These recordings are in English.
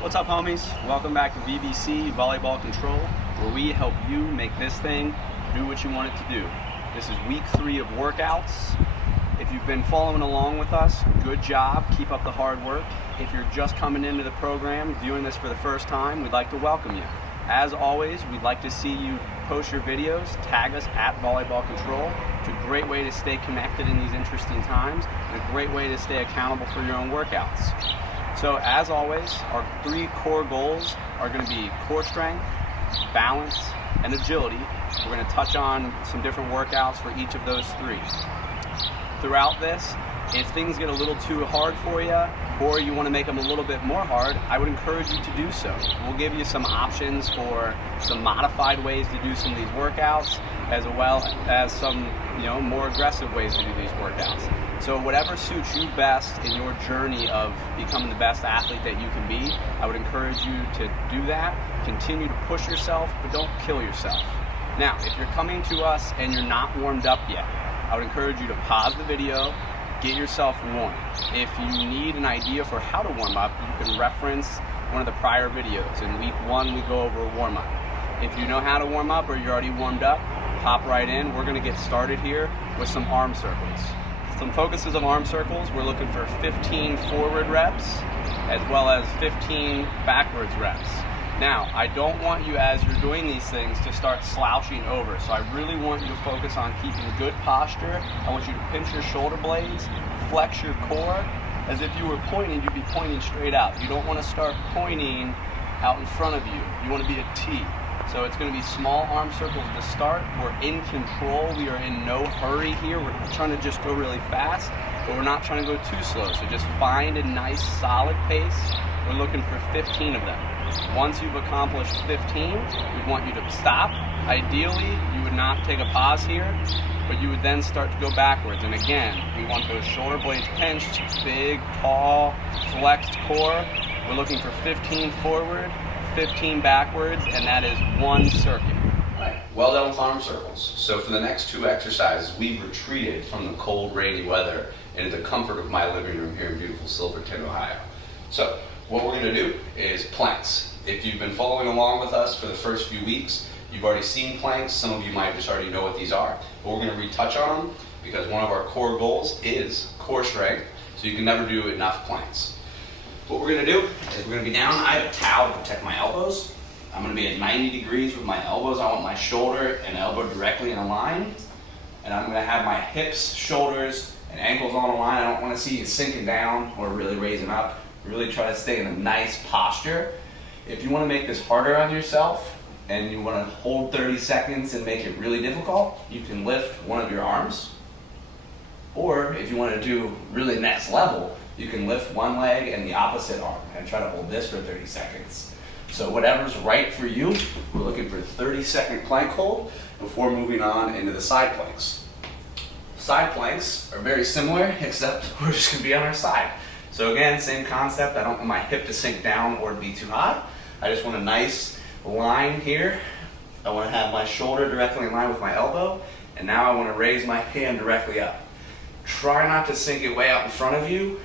What's up, homies? Welcome back to VBC, Volleyball Control, where we help you make this thing do what you want it to do. This is week 3 of workouts. If you've been following along with us, good job. Keep up the hard work. If you're just coming into the program, viewing this for the first time, we'd like to welcome you. As always, we'd like to see you post your videos, tag us at Volleyball Control. It's a great way to stay connected in these interesting times, and a great way to stay accountable for your own workouts. So as always, our 3 core goals are going to be core strength, balance, and agility. We're going to touch on some different workouts for each of those 3. Throughout this, if things get a little too hard for you, or you want to make them a little bit more hard, I would encourage you to do so. We'll give you some options for some modified ways to do some of these workouts, as well as some more aggressive ways to do these workouts. So whatever suits you best in your journey of becoming the best athlete that you can be, I would encourage you to do that. Continue to push yourself, but don't kill yourself. Now, if you're coming to us and you're not warmed up yet, I would encourage you to pause the video, get yourself warm. If you need an idea for how to warm up, you can reference one of the prior videos. In week 1, we go over a warm up. If you know how to warm up or you're already warmed up, hop right in. We're gonna get started here with some arm circles. Some focuses of arm circles, we're looking for 15 forward reps, as well as 15 backwards reps. Now, I don't want you, as you're doing these things, to start slouching over. So I really want you to focus on keeping good posture. I want you to pinch your shoulder blades, flex your core. As if you were pointing, you'd be pointing straight out. You don't want to start pointing out in front of you. You want to be a T. So it's going to be small arm circles to start. We're in control. We are in no hurry here. We're trying to just go really fast, but we're not trying to go too slow. So just find a nice solid pace. We're looking for 15 of them. Once you've accomplished 15, we want you to stop. Ideally, you would not take a pause here, but you would then start to go backwards. And again, we want those shoulder blades pinched, big, tall, flexed core. We're looking for 15 forward, 15 backwards, and that is 1 circuit. Right. Well done with arm circles. So for the next 2 exercises, we've retreated from the cold, rainy weather into the comfort of my living room here in beautiful Silverton, Ohio. So what we're going to do is planks. If you've been following along with us for the first few weeks, you've already seen planks. Some of you might just already know what these are, but we're going to retouch on them because one of our core goals is core strength, so you can never do enough planks. What we're going to do is we're going to be down. I have a towel to protect my elbows. I'm going to be at 90 degrees with my elbows. I want my shoulder and elbow directly in a line, and I'm going to have my hips, shoulders, and ankles on a line. I don't want to see you sinking down or really raising up. Really try to stay in a nice posture. If you want to make this harder on yourself and you want to hold 30 seconds and make it really difficult, you can lift one of your arms. Or if you want to do really next level, you can lift one leg and the opposite arm and try to hold this for 30 seconds. So whatever's right for you, we're looking for a 30-second plank hold before moving on into the side planks. Side planks are very similar, except we're just going to be on our side. So again, same concept. I don't want my hip to sink down or be too high. I just want a nice line here. I want to have my shoulder directly in line with my elbow, and now I want to raise my hand directly up. Try not to sink it way out in front of you.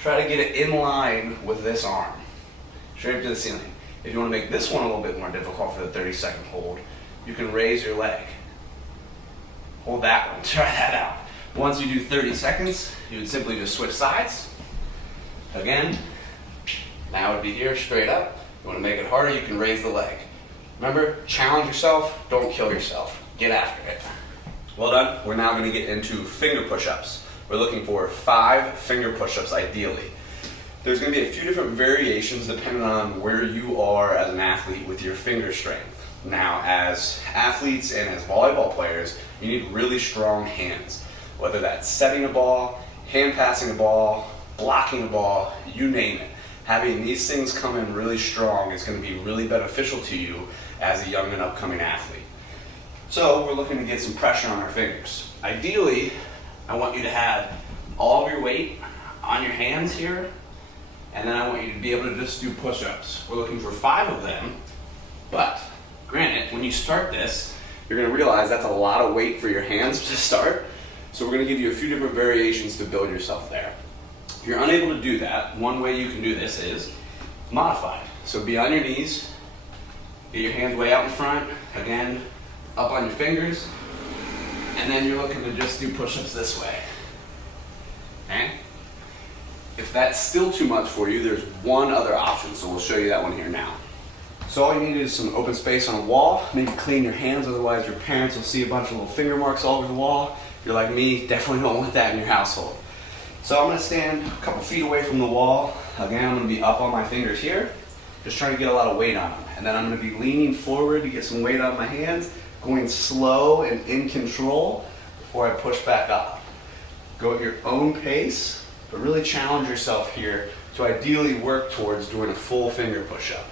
Try to get it in line with this arm, straight up to the ceiling. If you want to make this one a little bit more difficult for the 30-second hold, you can raise your leg. Hold that one, try that out. Once you do 30 seconds, you would simply just switch sides. Again, now it would be here, straight up. You want to make it harder, you can raise the leg. Remember, challenge yourself, don't kill yourself. Get after it. Well done. We're now going to get into finger push-ups. We're looking for 5 finger push-ups ideally. There's going to be a few different variations depending on where you are as an athlete with your finger strength. Now, as athletes and as volleyball players, you need really strong hands. Whether that's setting a ball, hand passing a ball, blocking a ball, you name it. Having these things come in really strong is going to be really beneficial to you as a young and upcoming athlete. So we're looking to get some pressure on our fingers. Ideally, I want you to have all of your weight on your hands here, and then I want you to be able to just do push-ups. We're looking for 5 of them, but granted, when you start this, you're going to realize that's a lot of weight for your hands to start. So we're going to give you a few different variations to build yourself there. If you're unable to do that, one way you can do this is modified. So be on your knees, get your hands way out in front, again, up on your fingers, and then you're looking to just do push-ups this way. Okay? If that's still too much for you, there's one other option, so we'll show you that one here now. So all you need is some open space on a wall. Maybe clean your hands, otherwise your parents will see a bunch of little finger marks all over the wall. If you're like me, definitely don't want that in your household. So I'm gonna stand a couple feet away from the wall. Again, I'm gonna be up on my fingers here, just trying to get a lot of weight on them. And then I'm gonna be leaning forward to get some weight on my hands, going slow and in control before I push back up. Go at your own pace, but really challenge yourself here to ideally work towards doing a full finger push-up.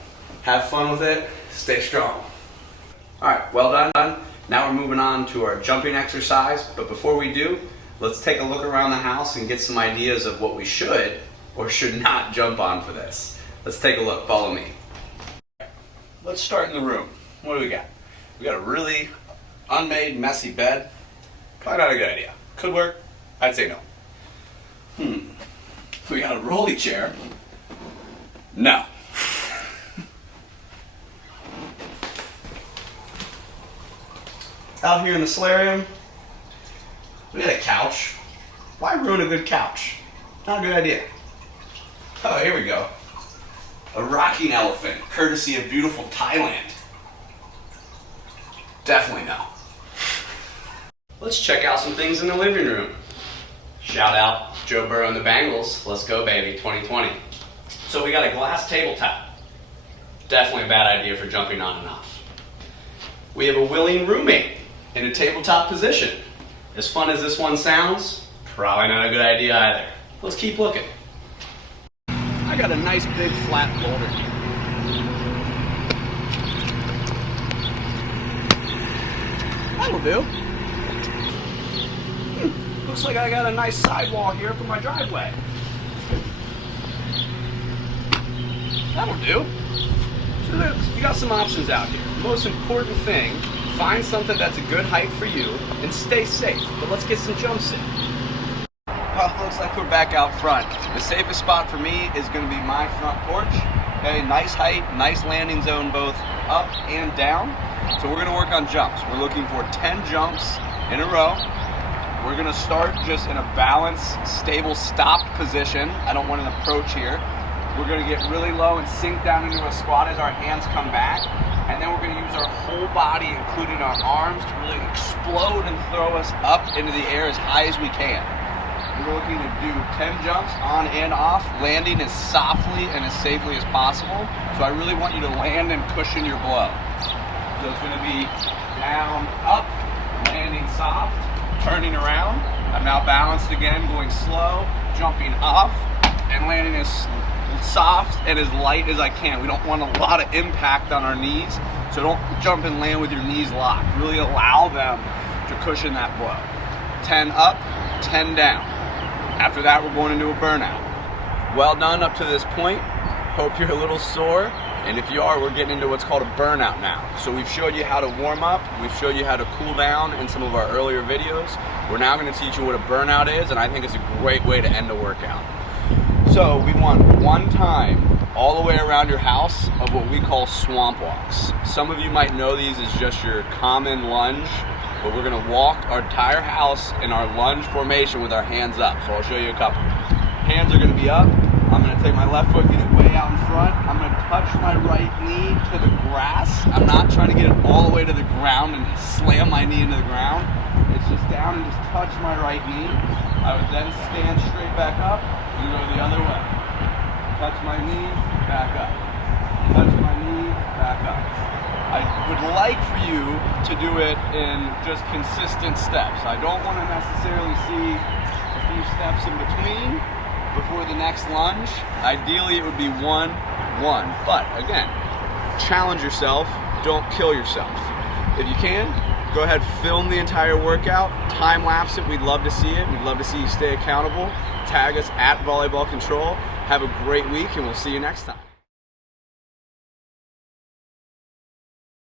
Have fun with it, stay strong. All right, well done. Now we're moving on to our jumping exercise, but before we do, let's take a look around the house and get some ideas of what we should or should not jump on for this. Let's take a look, follow me. Let's start in the room. What do we got? We got a really unmade, messy bed. Probably not a good idea. Could work, I'd say no. We got a rolly chair. No. Out here in the solarium, we got a couch. Why ruin a good couch? Not a good idea. Oh, here we go. A rocking elephant, courtesy of beautiful Thailand. Definitely no. Let's check out some things in the living room. Shout out Joe Burrow and the Bengals. Let's go, baby, 2020. So we got a glass tabletop. Definitely a bad idea for jumping on and off. We have a willing roommate in a tabletop position. As fun as this one sounds, probably not a good idea either. Let's keep looking. I got a nice big flat boulder here. That'll do. Looks like I got a nice sidewall here for my driveway. That'll do. So you got some options out here. The most important thing, find something that's a good height for you and stay safe. But let's get some jumps in. Well, looks like we're back out front. The safest spot for me is going to be my front porch. Okay, nice height, nice landing zone both up and down. So we're going to work on jumps. We're looking for 10 jumps in a row. We're going to start just in a balanced, stable, stopped position. I don't want an approach here. We're going to get really low and sink down into a squat as our hands come back. And then we're going to use our whole body, including our arms, to really explode and throw us up into the air as high as we can. We're looking to do 10 jumps on and off, landing as softly and as safely as possible. So I really want you to land and cushion your blow. So it's going to be down, up, landing soft, turning around. I'm now balanced again, going slow, jumping off, and landing as soft and as light as I can. We don't want a lot of impact on our knees, so don't jump and land with your knees locked. Really allow them to cushion that blow. 10 up, 10 down. After that, we're going into a burnout. Well done up to this point. Hope you're a little sore. And if you are, we're getting into what's called a burnout now. So we've showed you how to warm up. We've showed you how to cool down in some of our earlier videos. We're now going to teach you what a burnout is, and I think it's a great way to end a workout. So we want one time all the way around your house of what we call swamp walks. Some of you might know these as just your common lunge, but we're going to walk our entire house in our lunge formation with our hands up. So I'll show you a couple. Hands are going to be up. I'm going to take my left foot, get it way out in front. I'm going to touch my right knee to the grass. I'm not trying to get it all the way to the ground and slam my knee into the ground. It's just down and just touch my right knee. I would then stand straight back up and go the other way. Touch my knee, back up. Touch my knee, back up. I would like for you to do it in just consistent steps. I don't want to necessarily see a few steps in between before the next lunge. Ideally, it would be 1, 1. But again, challenge yourself. Don't kill yourself. If you can, go ahead, film the entire workout, time lapse it. We'd love to see it. We'd love to see you stay accountable. Tag us at VolleyBallControl. Have a great week, and we'll see you next time.